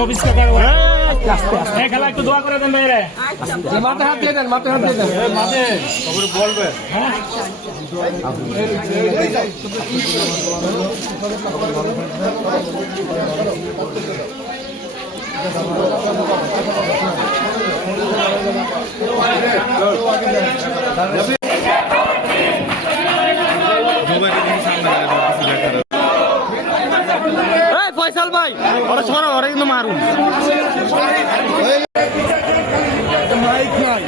মফিজ কাকার এই খেলা একটু দোয়া করে দেন মেয়েরে মাথা হাত দিয়ে দেন, মাথা হাত দিয়ে দেন, মাঝে বলবে হ্যাঁ ফয়সাল ভাই ওরা ছড়া ওরা কিন্তু মারুন মাইক নাই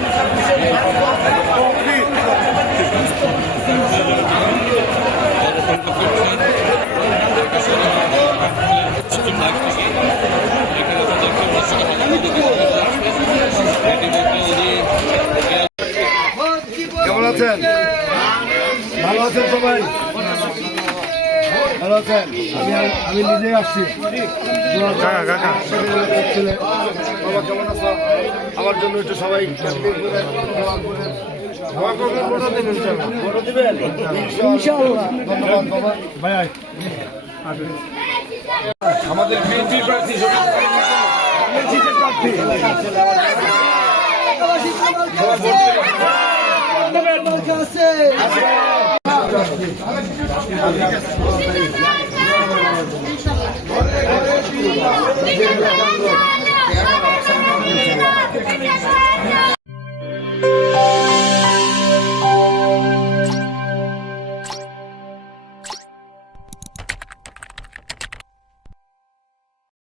কেমন আছেন? ভালো আছেন সবাই? ভালো আছেন? আমি নিজে আসছি। বাবা কেমন আছো? আমার জন্য একটু সবাই ধন্যবাদ বাবা। ভাই আমাদের বিএনপি প্রার্থী